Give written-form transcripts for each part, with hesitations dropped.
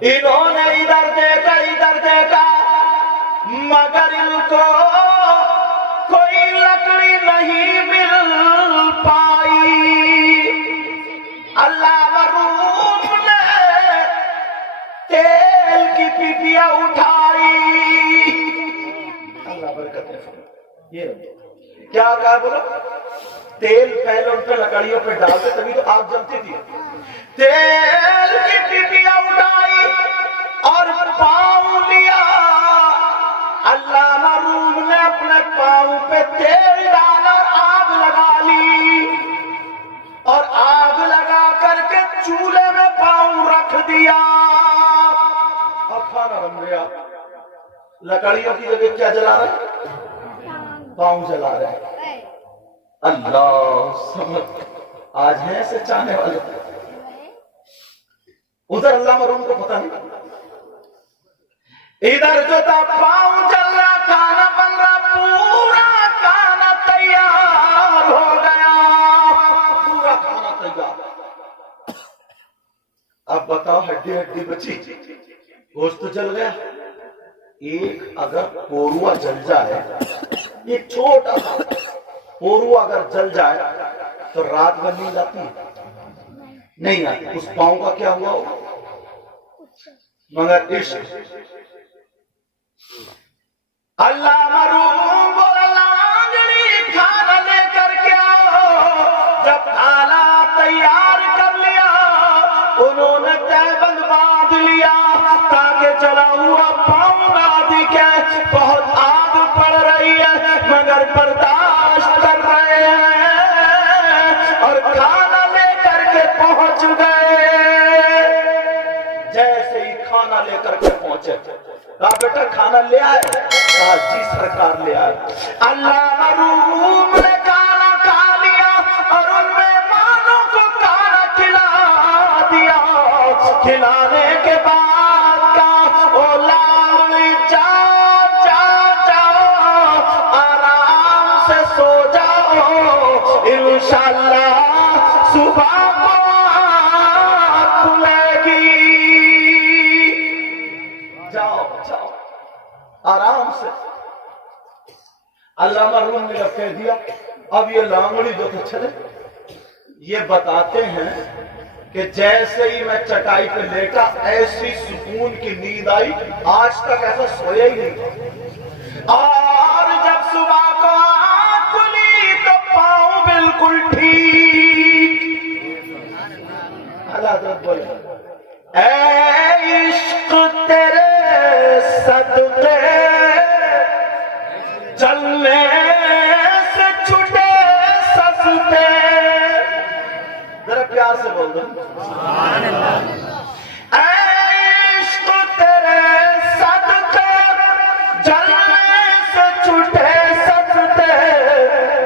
انہوں نے ادھر دیکھا مگر ان کو کوئی لکڑی نہیں مل پائی۔ اللہ معروف نے تیل کی پیپیاں اٹھائی۔ اللہ برکت ہے۔ یہ کیا کہا بولو؟ تیل پہلے ان پہ لکڑیوں پہ ڈالتے تبھی تو آگ جلتی تھی۔ تیل کی پیپیاں اٹھائی اور پاؤں لیا۔ اللہ معروف نے اپنے پاؤں پہ تیل ڈالا، آگ لگا لی اور آگ لگا کر کے چولہے میں پاؤں رکھ دیا اور کھانا بن گیا۔ لکڑیوں کی جگہ کیا جلا رہا ہے؟ پاؤں جلا رہا ہے۔ اللہ سمجھ آج ہیں ایسے چاہنے والے، ادھر اللہ معروف کو پتہ نہیں، ادھر جو تھا پاؤں جل رہا، کھانا بن رہا، پورا کھانا تیار ہو گیا، پورا کھانا تیار۔ اب بتاؤ ہڈی ہڈی بچی، گوشت تو جل گیا۔ ایک اگر پوروا جل جائے، یہ چھوٹا سا پوروا اگر جل جائے تو رات بھر نیند آتی ہے؟ نہیں آتی۔ اس پاؤں کا کیا ہوا ہوگا؟ مگر عشق اللہ معروف بولا لانگڑی کھانا لے کر کے آؤ۔ جب کھانا تیار کر لیا انہوں نے تہبند باندھ لیا تاکہ جلا ہوا پاؤں نہ دکھے۔ بہت آگ پڑ رہی ہے مگر برداشت کر رہے ہیں اور کھانا لے کر کے پہنچ گئے۔ جیسے ہی کھانا لے کر کے پہنچے، کہا بیٹا کھانا لے آئے؟ کہا جی سرکار لے آئے۔ اللہ معروف نے کھانا کھا لیا اور ان مہمانوں کو کھانا کھلا دیا۔ کھلانے کے بعد کہا او لاوی جاؤ جاؤ جاؤ، آرام سے سو جاؤ، انشاءاللہ صبح کو آنکھ کھلے گی۔ جاؤ جاؤ آرام سے۔ اللہ مرحوم نے رکھ دیا۔ اب یہ لانگڑی جو تو چلے، یہ بتاتے ہیں کہ جیسے ہی میں چٹائی پہ لیٹا ایسی سکون کی نیند آئی، آج تک ایسا سویا ہی نہیں۔ اور جب صبح کو آنکھ کھلی تو پاؤں بالکل ٹھیک۔ اللہ حضرت بولے اے عشق تیرے صدقے چلنے سے چھٹے سستے۔ ذرا پیار سے بول دو سبحان اللہ۔ اے عشق تیرے صدقے جلنے سے چھٹے سستے،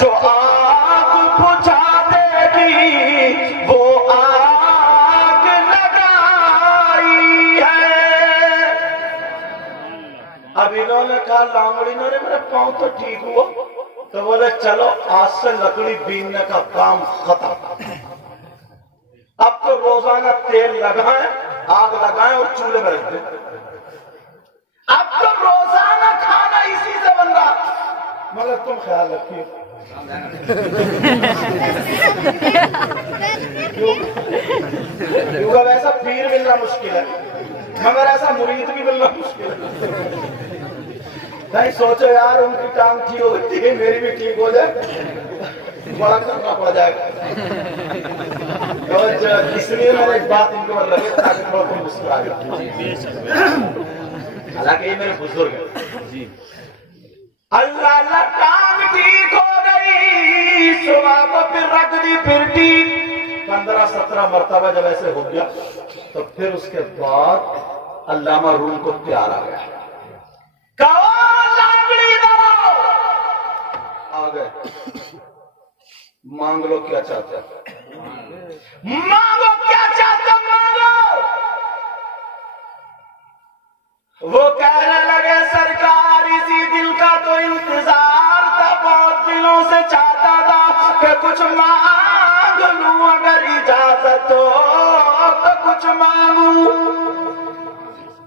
جو آگ بجھا دے گی وہ آگ لگائی ہے۔ اب انہوں نے کہا لانگڑی نے میرے پاؤں تو ٹھیک ہوا، تو بولے چلو آج سے لکڑی بیننے کا کام ختم۔ اب تو روزانہ تیل لگائیں، آگ لگائیں اور چولہے میں رکھ دیں۔ اب تو روزانہ کھانا اسی سے بن رہا، مگر تم خیال رکھیے کیونکہ ویسا پیر ملنا مشکل ہے مگر ایسا مرید بھی ملنا مشکل ہے۔ نہیں سوچو یار ان کی ٹانگ ٹھیک ہو گئی ہے، میری بھی ٹھیک ہو جائے، بڑا کرنا پڑ جائے گا۔ اس لیے میں نے ایک بات ان کو لگے تاکہ تھوڑا تم مسکرا جائے۔ حالانکہ یہ میرے بزرگ ہیں۔ اللہ اللہ ٹانگ ٹھیک ہو گئی، صبح کو پھر رکھ دی، پھر ٹھیک 15-17 مرتبہ جب ایسے ہو گیا تو پھر اس کے بعد علامہ روم کو پیار آ گیا۔ آ گئے، مانگ لو کیا چاہتے ہیں، مانگو کیا چاہتے ہو مانگو۔ وہ کہنے لگے سرکار اسی دل کا تو انتظار تھا، بہت دنوں سے چاہتا تھا کہ کچھ مانگ لوں، اگر اجازت ہو تو کچھ مانگوں۔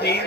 3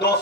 2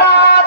5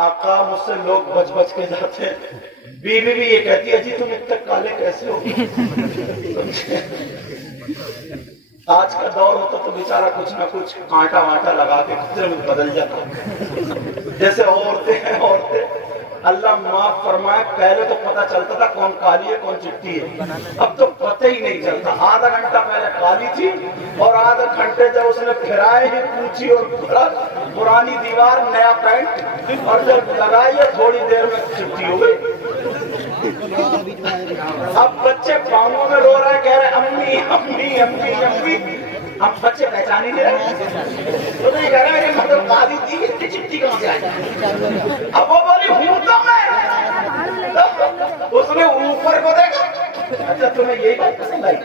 آقا مجھ سے لوگ بچ بچ کے جاتے ہیں، بیوی بھی یہ کہتی ہے جی تم اتنے کالے کیسے ہو؟ آج کا دور ہوتا تو بیچارہ کچھ نہ کچھ کانٹا وانٹا لگا کے کچھ بدل جاتا، جیسے عورتیں ہیں عورتیں، اللہ معاف فرمائے پہلے تو پتہ چلتا تھا کون کالی ہے کون چٹی ہے، اب تو پتہ ہی نہیں چلتا، آدھا گھنٹہ پہلے کالی تھی اور آدھا گھنٹے جب اس نے پھرائے ہی پوچھی اور پرانی دیوار نیا پینٹ اور جب لگائی ہے تھوڑی دیر میں چٹی ہو گئی۔ اب بچے پاؤں میں رو رہے کہہ رہے امی امی امی امی، اب بچے پہچان ہی نہیں رہے، تو یہ کہہ رہے ہیں مطلب کالی تھی اتنی چٹی کہاں سے آئی؟ اب وہ بولی ہوں تو میں، اس نے اوپر کو دیکھا، اچھا تمہیں یہی بات پسند آئی؟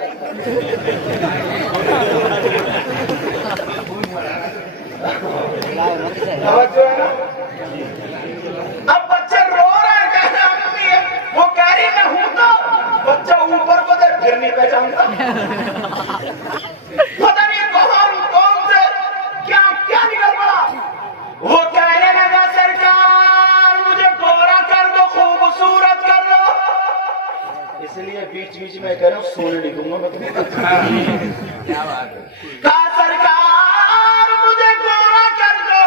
توجہ ہے نا؟ اب بچے رو رہے ہیں کہہ رہے امی، وہ کہہ رہی میں ہوں تو، بچہ اوپر کو دیکھ پھر نہیں پہچانتا، پتہ نہیں کون سے کیا نکل پڑا، وہ کہنے لگا سرکار مجھے گورا کر دو خوبصورت کر دو، اس لیے بیچ بیچ میں کہہ رہا ہوں سونے نہیں دوں گا میں تمہیں، کہا سرکار مجھے گورا کر دو،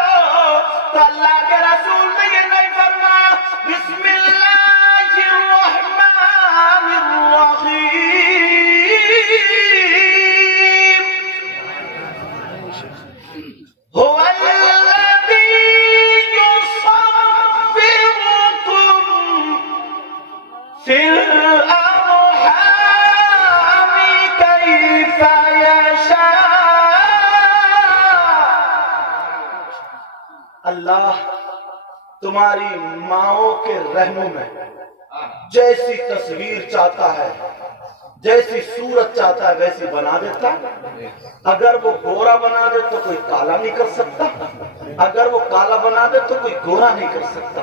تو اللہ کے رسول نے یہ نہیں فرمایا بسم اللہ الرحمن الرحیم، هو الذي يصوركم في الأرحام كيف يشاء، اللہ تمہاری ماؤں کے رحموں میں جیسی تصویر چاہتا ہے، جیسی صورت چاہتا ہے ویسی بنا دیتا، اگر وہ گورا بنا دے تو کوئی کالا نہیں کر سکتا، اگر وہ کالا بنا دے تو کوئی گورا نہیں کر سکتا۔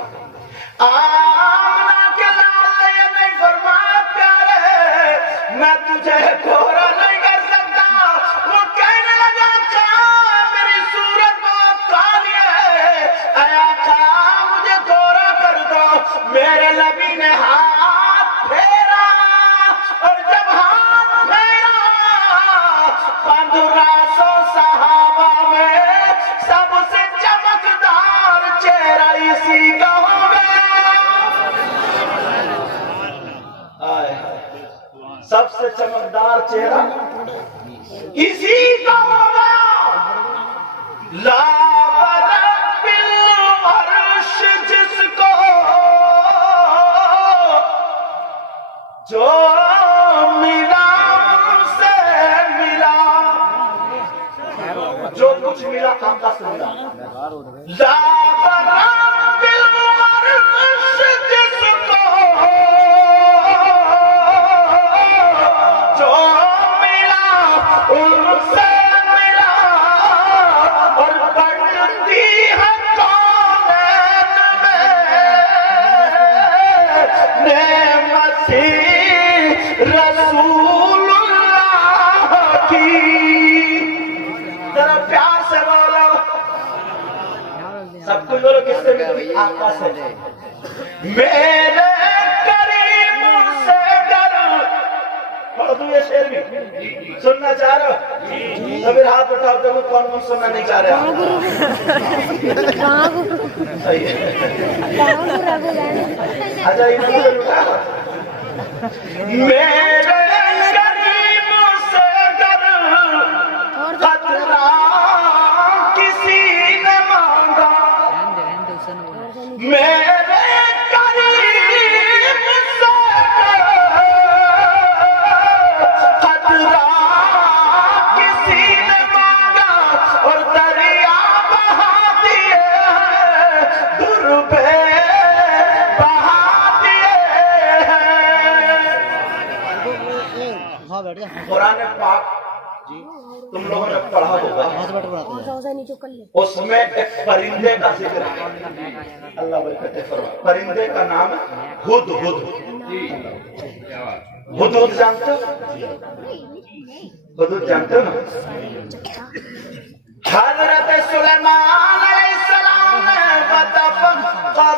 آمنہ کے لال نے یہ نہیں فرمایا پیارے میں تجھے گورا نہیں کر سکتا، وہ کہنے لگا کہا میری صورت بہت کالی ہے، اے آقا مجھے گورا کر دو، میرے نبی نے ہاتھ پھیرا اور جب ہاتھ پھیرا 1500 صحابہ میں سب سے چمکدار چہرہ اسی کا ہو گیا، سب سے چمکدار چہرہ اسی کا ہو گیا، لا رب العرش جس کو جو ملا سے ملا، جو کچھ ملا آقا سے ملا، لا رب العرش جس کو جو ملا ان سے ملا، اور بڑھتی ہے کونین میں نعمت رسول اللہ کی، ذرا پیار سے بولو، سب کچھ بولو کس سے ملتی؟ آقا سے، میرے کریم سے ڈر، پڑھ دوں یہ شعر بھی سننا چاہ رہے ہو؟ تو پھر ہاتھ اٹھاؤ دیکھو کون سننا نہیں چاہ رہے آپ؟ اچھا انہوں نے اٹھا میرے کریم سے ڈر خطرہ کسی نے مانگا، میرے کریم سے خطرہ کسی نے مانگا، اور دریا بہا دیے ہیں در پہ بہا دیے ہیں۔ قرآن پاک تم لوگوں نے پڑھا ہوگا، اس میں ایک پرندے کا ذکر ہے، اللہ برکت فرمائے، پرندے کا نام ہے ہد ہد، ہد ہد جانتے ہو؟ ہد ہد جانتے ہو نا؟ حضرت سلیمان علیہ السلام نے وَتَفَقَّدَ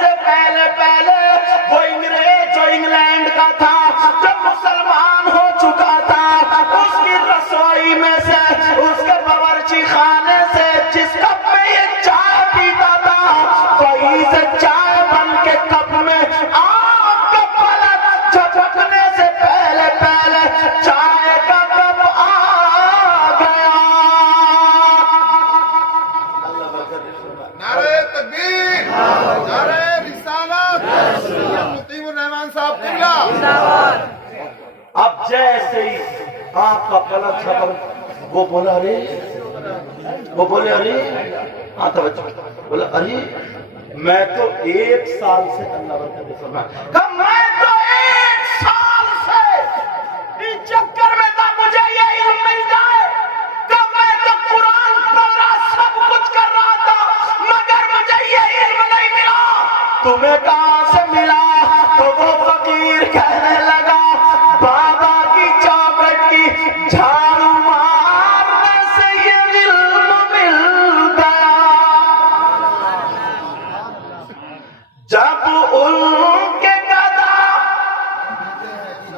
سے پہلے وہ انگریز جو انگلینڈ کا تھا جب مسلمان ہو چکا تھا اس کی رسوئی میں سے اس کے باورچی خانے سے جس کپ میں یہ چائے پیتا تھا وہی سے چائے بن کے کپ میں آپ کا پلک چھپکنے سے پہلے چائے کا کپ آ گیا. نعرہ تکبیر، نعرہ رسالت، مطیع الرحمان صاحب قبلہ. اب جیسے ہی آپ کا پلک چھپک وہ بولے ارے ہاں توجہ بولا ارے میں تو 1 سال سے اللہ برکت فرمایا کہ میں تو 1 سال سے اس چکر میں تھا مجھے یہ علم مل جائے کہ میں تو قرآن پڑھ رہا سب کچھ کر رہا تھا مگر مجھے یہ علم نہیں ملا. تمہیں کہاں سے ملا؟ تو وہ فقیر کہنے لگا بابا کی چوکھٹ کی جھاڑو مارنے سے یہ علم مل گیا. جب ان کے گدا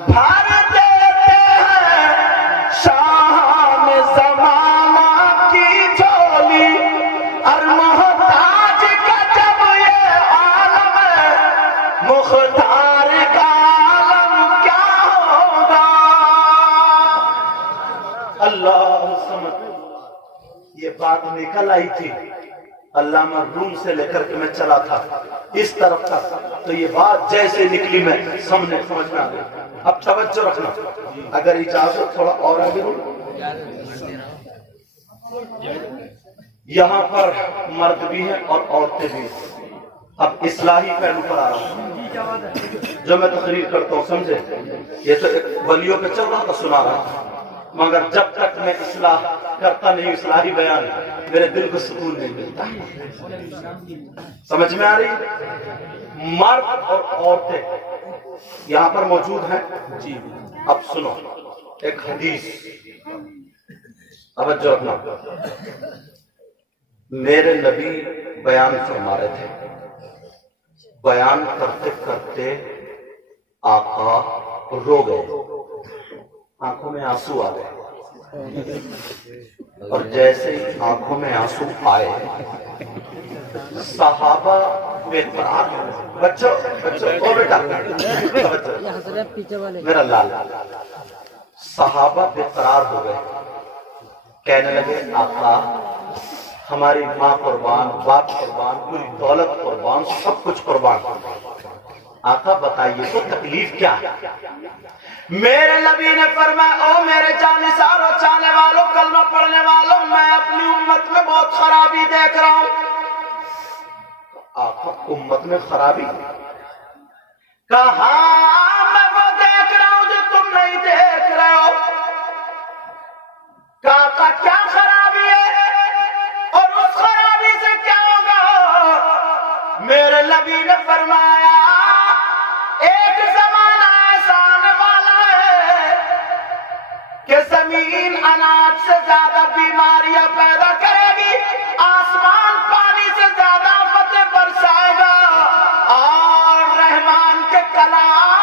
بھر دیتے ہیں شان زمانہ کی جھولی اور محتاج کا جب یہ عالم ہے مختار کا عالم کیا ہوگا. اللہ سمجھ یہ بات نکل آئی تھی علامہ روم سے لے کر کے میں چلا تھا اس طرف تھا تو یہ بات جیسے نکلی میں سمجھ میں آ گئی. اب توجہ رکھنا اگر اجازت تھوڑا اور آگے یہاں پر مرد بھی ہیں اور عورتیں بھی ہیں. اب اصلاحی پہلو پر آ رہا ہوں جو میں تقریر کرتا ہوں سمجھے. یہ تو ایک ولیوں پہ چل رہا تھا سنا رہا تھا مگر جب تک میں اصلاح کرتا نہیں اصلاحی بیان میرے دل کو سکون نہیں ملتا. سمجھ میں آ رہی؟ مرد اور عورتیں یہاں پر موجود ہیں جی. اب سنو ایک حدیث توجہ رکھنا. میرے نبی بیان فرما رہے تھے بیان کرتے کرتے آقا رو گئے آنکھوں میں آنسو آ گئے اور جیسے ہی آنکھوں میں آنسو آئے صحابہ بے قرار بچوں او بیٹا میرا لال صحابہ بے قرار ہو گئے. کہنے لگے آقا ہماری ماں قربان باپ قربان پوری دولت قربان سب کچھ قربان. آقا بتائیے تو تکلیف کیا ہے؟ میرے نبی نے فرمایا او میرے جانثاروں چاہنے والوں کلمہ پڑھنے والوں میں اپنی امت میں بہت خرابی دیکھ رہا ہوں. آقا امت میں خرابی کہا میں وہ دیکھ رہا ہوں جو تم نہیں دیکھ رہے ہو. کہا کیا خرابی ہے اور اس خرابی سے کیا ہوگا؟ میرے نبی نے فرمایا ایک زمانہ ایسا آنے والا ہے کہ زمین اناج سے زیادہ بیماریاں پیدا کرے گی آسمان پانی سے زیادہ آفتیں برسائے گا اور رحمان کے کلام